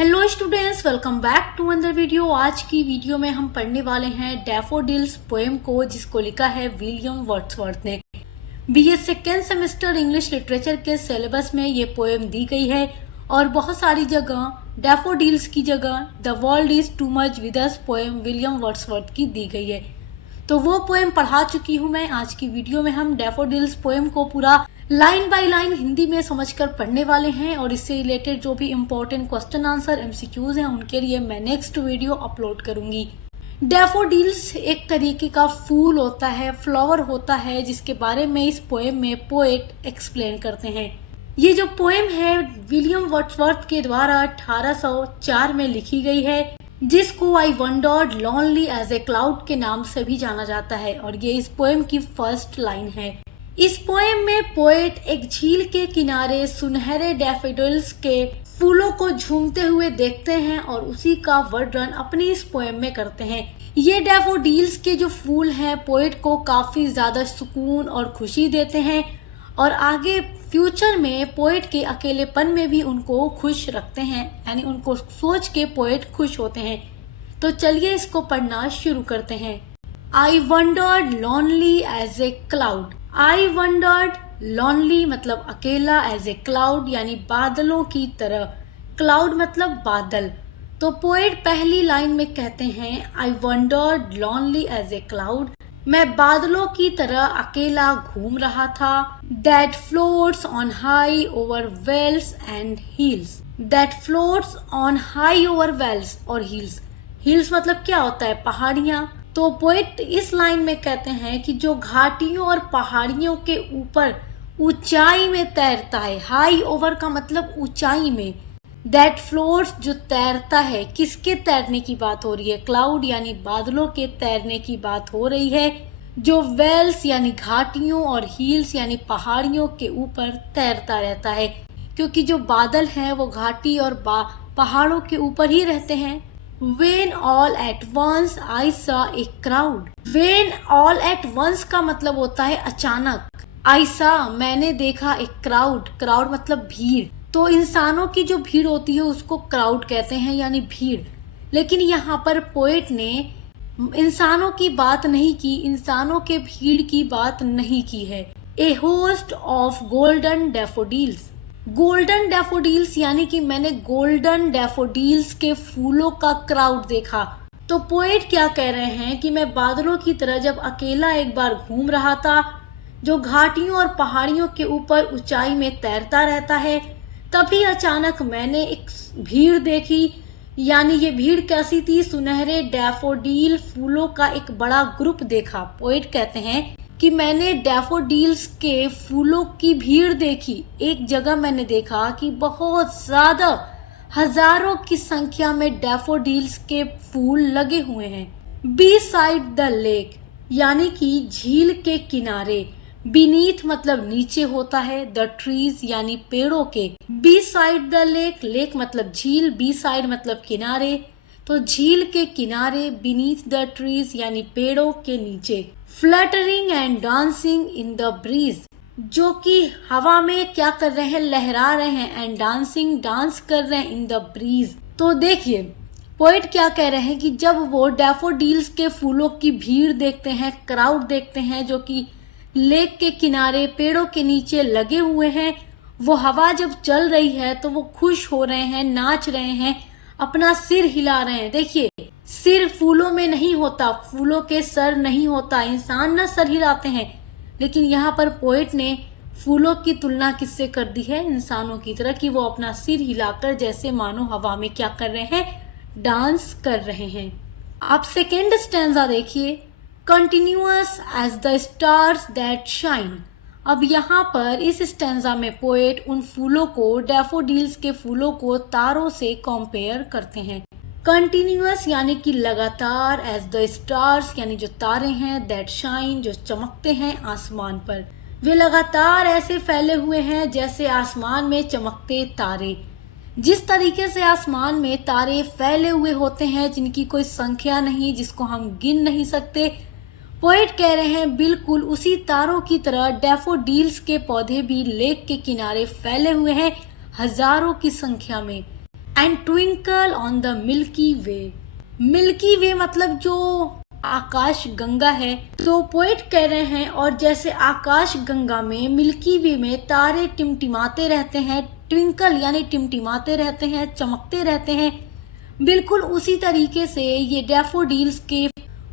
Hello students, welcome back to another video. आज की video में हम पढ़ने वाले हैं डैफोडिल्स पोएम को, जिसको लिखा है विलियम वर्ड्सवर्थ ने। BA second semester English literature के सिलेबस में ये पोएम दी गई है और बहुत सारी जगह डैफोडिल्स की जगह the world is too much with us poem William Wordsworth की दी गई है। तो वो पोएम पढ़ा चुकी हूँ मैं। आज की वीडियो में हम डैफोडिल्स पोएम को पूरा लाइन बाय लाइन हिंदी में समझकर पढ़ने वाले हैं और इससे रिलेटेड जो भी इम्पोर्टेंट क्वेश्चन आंसर एमसीक्यूज हैं उनके लिए मैं नेक्स्ट वीडियो अपलोड करूंगी। डैफोडिल्स एक तरीके का फूल होता है, फ्लावर होता है, जिसके बारे में इस पोएम में पोएट एक्सप्लेन करते हैं। ये जो पोएम है विलियम वर्ड्सवर्थ के द्वारा 1804 में लिखी गई है, जिसको I wandered lonely as a cloud के नाम से भी जाना जाता है और ये इस पोएम की फर्स्ट लाइन है। इस पोएम में पोएट एक झील के किनारे सुनहरे डैफोडिल्स के फूलों को झूमते हुए देखते हैं और उसी का वर्णन अपनी इस पोएम में करते हैं। ये डैफोडिल्स के जो फूल हैं पोएट को काफी ज्यादा सुकून और खुशी देते हैं और आगे फ्यूचर में पोएट के अकेलेपन में भी उनको खुश रखते हैं, यानी उनको सोच के पोएट खुश होते हैं। तो चलिए इसको पढ़ना शुरू करते हैं। I wandered lonely as a cloud. I wandered lonely मतलब अकेला, एज ए क्लाउड यानी बादलों की तरह। क्लाउड मतलब बादल। तो पोएट पहली लाइन में कहते हैं I wandered lonely as a cloud, मैं बादलों की तरह अकेला घूम रहा था। That floats on high over vales and hills. That floats on high over vales और हिल्स। हिल्स मतलब क्या होता है? पहाड़ियां। तो पोएट इस लाइन में कहते हैं कि जो घाटियों और पहाड़ियों के ऊपर ऊंचाई में तैरता है। हाई ओवर का मतलब ऊंचाई में। दैट फ्लोट्स जो तैरता है, किसके तैरने की बात हो रही है? क्लाउड यानी बादलों के तैरने की बात हो रही है। जो वेल्स यानी घाटियों और हिल्स यानी पहाड़ियों के ऊपर तैरता रहता है, क्योंकि जो बादल हैं वो घाटी और पहाड़ों के ऊपर ही रहते हैं। When all at once I saw a crowd. When all at once का मतलब होता है अचानक। I saw मैंने देखा एक crowd। crowd मतलब भीड़। तो इंसानों की जो भीड़ होती है उसको crowd कहते हैं, यानी भीड़। लेकिन यहाँ पर पोएट ने इंसानों की बात नहीं की, इंसानों के भीड़ की बात नहीं की है। A host of golden daffodils। Golden daffodils यानी कि मैंने गोल्डन डैफोडिल्स के फूलों का क्राउड देखा। तो पोएट क्या कह रहे हैं कि मैं बादलों की तरह जब अकेला एक बार घूम रहा था, जो घाटियों और पहाड़ियों के ऊपर ऊंचाई में तैरता रहता है, तभी अचानक मैंने एक भीड़ देखी। यानी ये भीड़ कैसी थी? सुनहरे डैफोडिल फूलों का एक बड़ा ग्रुप देखा। पोएट कहते हैं कि मैंने डैफोडिल्स के फूलों की भीड़ देखी। एक जगह मैंने देखा कि बहुत ज्यादा हजारों की संख्या में डैफोडिल्स के फूल लगे हुए हैं। बी साइड द लेक यानी कि झील के किनारे। बीनीथ मतलब नीचे होता है, द ट्रीज यानी पेड़ों के। Beside the lake, lake मतलब झील, बी साइड मतलब किनारे। तो झील के किनारे, बीनीथ द ट्रीज यानी पेड़ों के नीचे। Fluttering and dancing in the breeze, जो कि हवा में क्या कर रहे हैं? लहरा रहे हैं। एंड डांसिंग डांस कर रहे हैं इन द ब्रीज। तो देखिए पोएट क्या कह रहे हैं कि जब वो डैफोडिल्स के फूलों की भीड़ देखते हैं, क्राउड देखते हैं, जो कि लेक के किनारे पेड़ों के नीचे लगे हुए हैं, वो हवा जब चल रही है तो वो खुश हो रहे हैं, नाच रहे हैं, अपना सिर हिला रहे हैं। देखिए सिर फूलों में नहीं होता, फूलों के सर नहीं होता, इंसान ना सर हिलाते हैं। लेकिन यहाँ पर पोएट ने फूलों की तुलना किससे कर दी है? इंसानों की तरह, कि वो अपना सिर हिलाकर जैसे मानो हवा में क्या कर रहे हैं? डांस कर रहे हैं। आप सेकेंड स्टैंजा देखिए। Continuous as the stars that shine. अब यहाँ पर इस स्टैंजा में पोएट उन फूलों को, डैफोडिल्स के फूलों को तारों से कंपेयर करते हैं। कंटिन्यूअस यानी कि लगातार, एज द स्टार्स यानी जो तारे हैं, दैट शाइन जो चमकते हैं आसमान पर। वे लगातार ऐसे फैले हुए हैं जैसे आसमान में चमकते तारे। जिस तरीके से आसमान में तारे फैले हुए होते हैं जिनकी कोई संख्या नहीं, जिसको हम गिन नहीं सकते, पोएट कह रहे हैं बिल्कुल उसी तारों की तरह डैफोडिल्स के पौधे भी लेक के किनारे फैले हुए हैं हजारों की संख्या में। And twinkle on the milky way. Milky way मतलब जो आकाश गंगा है। तो पोएट कह रहे हैं और जैसे आकाश गंगा में मिल्की वे में तारे टिमटिमाते रहते हैं, ट्विंकल यानी टिमटिमाते रहते हैं, चमकते रहते हैं, बिल्कुल उसी तरीके से ये डैफोडिल्स के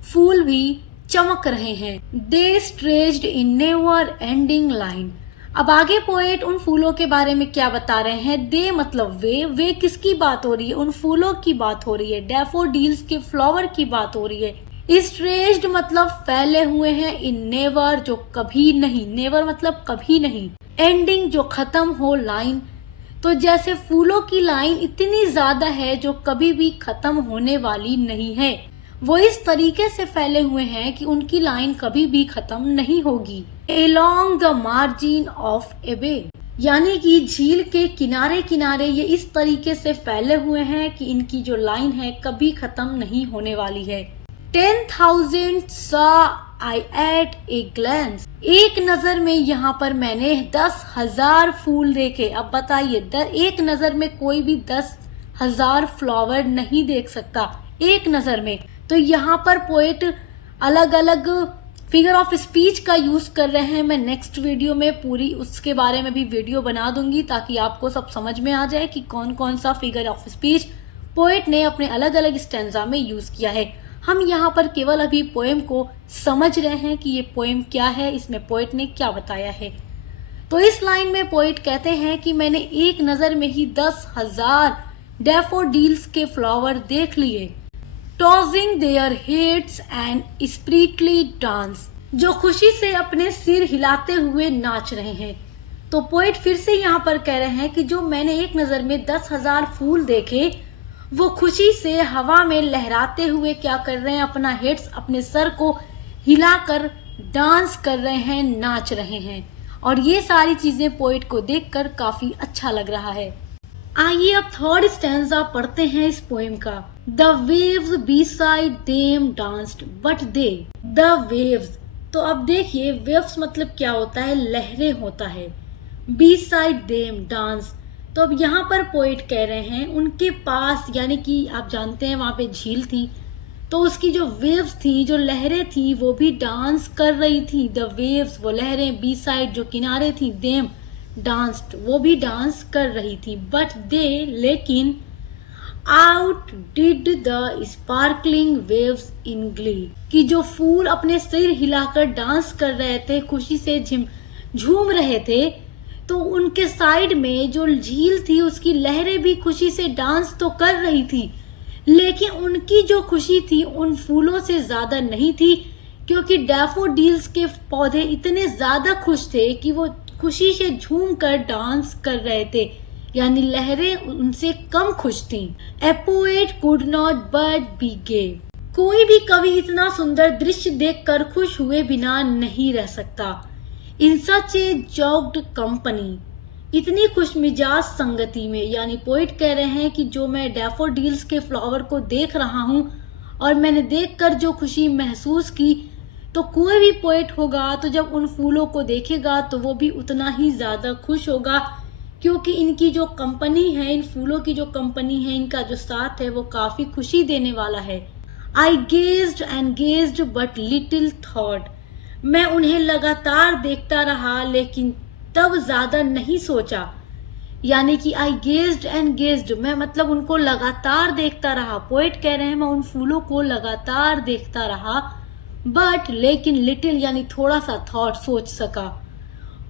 फूल भी चमक रहे हैं। They stretched in never ending line. अब आगे पोएट उन फूलों के बारे में क्या बता रहे हैं। दे मतलब वे किसकी बात हो रही है, उन फूलों की बात हो रही है, डैफोडिल्स के फ्लावर की बात हो रही है। स्ट्रेच्ड मतलब फैले हुए हैं, इन नेवर जो कभी नहीं, नेवर मतलब कभी नहीं, एंडिंग जो खत्म हो, लाइन। तो जैसे फूलों की लाइन इतनी ज्यादा है जो कभी भी खत्म होने वाली नहीं है, वो इस तरीके से फैले हुए हैं कि उनकी लाइन कभी भी खत्म नहीं होगी। Along the margin of a bay, यानी कि झील के किनारे किनारे ये इस तरीके से फैले हुए हैं कि इनकी जो लाइन है कभी खत्म नहीं होने वाली है। 10,000 saw I at a glance, एक नजर में यहाँ पर मैंने 10,000 फूल देखे। अब बताइए, एक नजर में कोई भी 10,000 फ्लावर नहीं देख सकता एक नजर में। तो यहाँ पर पोएट अलग अलग फिगर ऑफ स्पीच का यूज कर रहे हैं। मैं नेक्स्ट वीडियो में पूरी उसके बारे में भी वीडियो बना दूंगी ताकि आपको सब समझ में आ जाए कि कौन कौन सा फिगर ऑफ स्पीच पोएट ने अपने अलग अलग स्टैंजा में यूज किया है। हम यहाँ पर केवल अभी पोएम को समझ रहे हैं कि ये पोएम क्या है, इसमें पोएट ने क्या बताया है। तो इस लाइन में पोएट कहते हैं कि मैंने एक नजर में ही 10,000 डैफोडिल्स के फ्लावर देख लिए। Tossing their heads and sprightly dance, जो खुशी से अपने सिर हिलाते हुए नाच रहे हैं। तो पोएट फिर से यहाँ पर कह रहे हैं कि जो मैंने एक नजर में 10,000 फूल देखे, वो खुशी से हवा में लहराते हुए क्या कर रहे हैं, अपना हेड्स, अपने सर को हिलाकर डांस कर रहे हैं, नाच रहे हैं। और ये सारी चीजें पोएट को देखकर काफी अच्छा लग रहा है। आइए अब थर्ड स्टैंजा पढ़ते हैं इस पोएम का। The waves beside them danced but they, the waves. तो अब देखिए वेव्स मतलब क्या होता है, लहरें होता है। beside them dance, तो अब यहाँ पर पोएट कह रहे हैं उनके पास, यानी कि आप जानते हैं वहां पे झील थी, तो उसकी जो वेव्स थी, जो लहरें थी, वो भी डांस कर रही थी। द वेव्स वो लहरें, beside जो किनारे थी, them डांस्ड वो भी डांस कर रही थी। बट दे लेकिन out did the sparkling waves in Glee, कि जो फूल अपने सिर हिलाकर डांस कर रहे थे, खुशी से झूम रहे थे, तो उनके साइड में जो झील थी उसकी लहरें भी खुशी से डांस तो कर रही थी, लेकिन उनकी जो खुशी थी उन फूलों से ज्यादा नहीं थी, क्योंकि डैफोडिल्स के पौधे इतने ज्यादा खुश थे कि वो खुशी से झूम कर डांस कर रहे थे, यानी लहरें उनसे कम खुश थीं। A poet could not but be gay, कोई भी कवि इतना सुंदर दृश्य देखकर खुश हुए बिना नहीं रह सकता। इन सच ए जॉक्ड कंपनी, इतनी खुशमिजाज संगति में, यानी पोएट कह रहे हैं कि जो मैं डैफोडिल्स के फ्लावर को देख रहा हूँ और मैंने देखकर जो खुशी महसूस की, तो कोई भी पोएट होगा तो जब उन फूलों को देखेगा तो वो भी उतना ही ज्यादा खुश होगा, क्योंकि इनकी जो कंपनी है, इन फूलों की जो कंपनी है, इनका जो साथ है, वो काफी खुशी देने वाला है। I gazed and gazed but little thought, मैं उन्हें लगातार देखता रहा लेकिन तब ज्यादा नहीं सोचा। यानी कि आई गेज्ड एंड गेज्ड, मैं मतलब उनको लगातार देखता रहा। पोएट कह रहे हैं मैं उन फूलों को लगातार देखता रहा, बट लेकिन लिटिल यानी थोड़ा सा थॉट, सोच सका।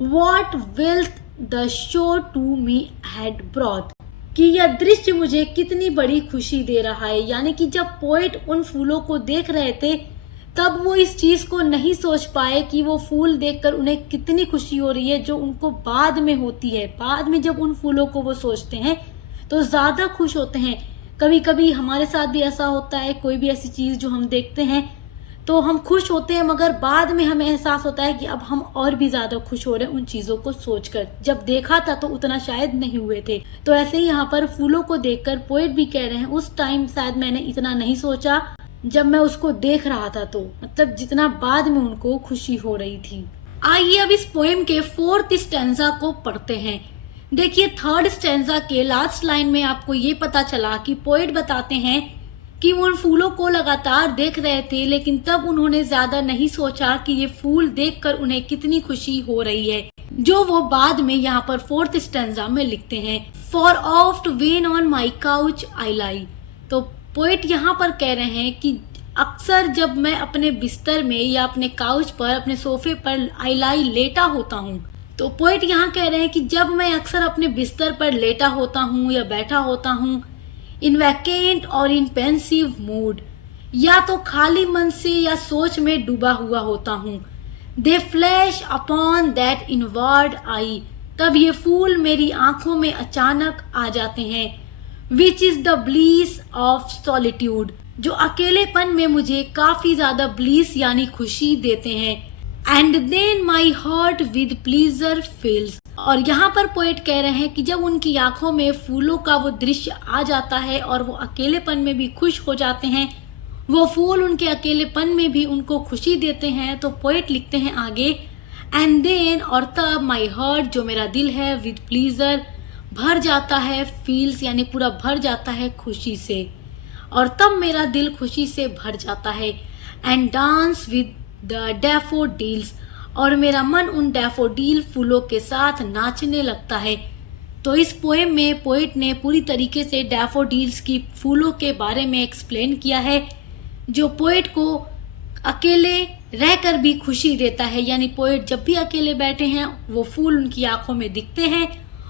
What wealth the show to me had brought, कि यह दृश्य मुझे कितनी बड़ी खुशी दे रहा है। यानी कि जब पोएट उन फूलों को देख रहे थे तब वो इस चीज को नहीं सोच पाए कि वो फूल देखकर उन्हें कितनी खुशी हो रही है, जो उनको बाद में होती है। बाद में जब उन फूलों को वो सोचते हैं तो ज्यादा खुश होते हैं। कभी कभी हमारे साथ भी ऐसा होता है, कोई भी ऐसी चीज जो हम देखते हैं तो हम खुश होते हैं, मगर बाद में हमें एहसास होता है कि अब हम और भी ज्यादा खुश हो रहे हैं उन चीजों को सोचकर, जब देखा था तो उतना शायद नहीं हुए थे। तो ऐसे ही यहाँ पर फूलों को देखकर पोएट भी कह रहे हैं उस टाइम शायद मैंने इतना नहीं सोचा जब मैं उसको देख रहा था, तो मतलब जितना बाद में उनको खुशी हो रही थी। आइए अब इस पोएम के फोर्थ स्टैंजा को पढ़ते हैं। देखिए थर्ड स्टेंजा के लास्ट लाइन में आपको ये पता चला कि पोएट बताते हैं कि वो उन फूलों को लगातार देख रहे थे, लेकिन तब उन्होंने ज्यादा नहीं सोचा कि ये फूल देखकर उन्हें कितनी खुशी हो रही है, जो वो बाद में यहाँ पर फोर्थ स्टेंजा में लिखते हैं, for oft when on my couch I lie. तो पोएट यहाँ पर कह रहे हैं कि अक्सर जब मैं अपने बिस्तर में या अपने काउच पर, अपने सोफे पर आई लाई लेटा होता हूँ। तो पोएट यहाँ कह रहे हैं कि जब मैं अक्सर अपने बिस्तर पर लेटा होता हूँ या बैठा होता हूँ, इन वैकेंट और इन पेंसिव मूड, या तो खाली मन से या सोच में डूबा हुआ होता हूँ, दे फ्लैश अपॉन दैट इनवर्ड आई, तब ये फूल मेरी आंखों में अचानक आ जाते हैं, which is the bliss of solitude, जो अकेलेपन में मुझे काफी ज्यादा ब्लीस यानी खुशी देते हैं, and then my heart with pleasure fills. और यहाँ पर पोएट कह रहे हैं कि जब उनकी आंखों में फूलों का वो दृश्य आ जाता है और वो अकेलेपन में भी खुश हो जाते हैं, वो फूल उनके अकेलेपन में भी उनको खुशी देते हैं। तो पोएट लिखते हैं आगे, एंड देन और तब माई हार्ट, जो मेरा दिल है, विद प्लीजर भर जाता है, फील्स यानी पूरा भर जाता है खुशी से, और तब मेरा दिल खुशी से भर जाता है, and dance with the daffodils, और मेरा मन उन डैफोडिल फूलों के साथ नाचने लगता है। तो इस पोएम में पोएट ने पूरी तरीके से डैफोडिल्स की फूलों के बारे में एक्सप्लेन किया है, जो पोएट को अकेले रहकर भी खुशी देता है। यानी पोएट जब भी अकेले बैठे हैं, वो फूल उनकी आंखों में दिखते हैं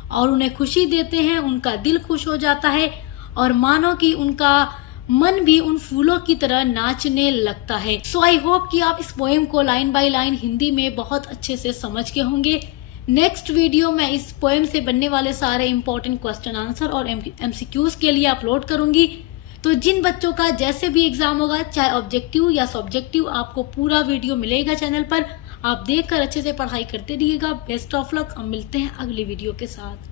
और उन्हें खुशी देते हैं, उनका दिल खुश हो जाता है और मानो कि उनका मन भी उन फूलों की तरह नाचने लगता है। सो आई होप कि आप इस पोएम को लाइन बाय लाइन हिंदी में बहुत अच्छे से समझ के होंगे। नेक्स्ट वीडियो मैं इस पोएम से बनने वाले सारे इंपॉर्टेंट क्वेश्चन आंसर और एमसीक्यूज के लिए अपलोड करूंगी। तो जिन बच्चों का जैसे भी एग्जाम होगा, चाहे ऑब्जेक्टिव या सब्जेक्टिव, आपको पूरा वीडियो मिलेगा चैनल पर। आप देखकर अच्छे से पढ़ाई करते रहिएगा। Best of luck. हम मिलते हैं अगली वीडियो के साथ।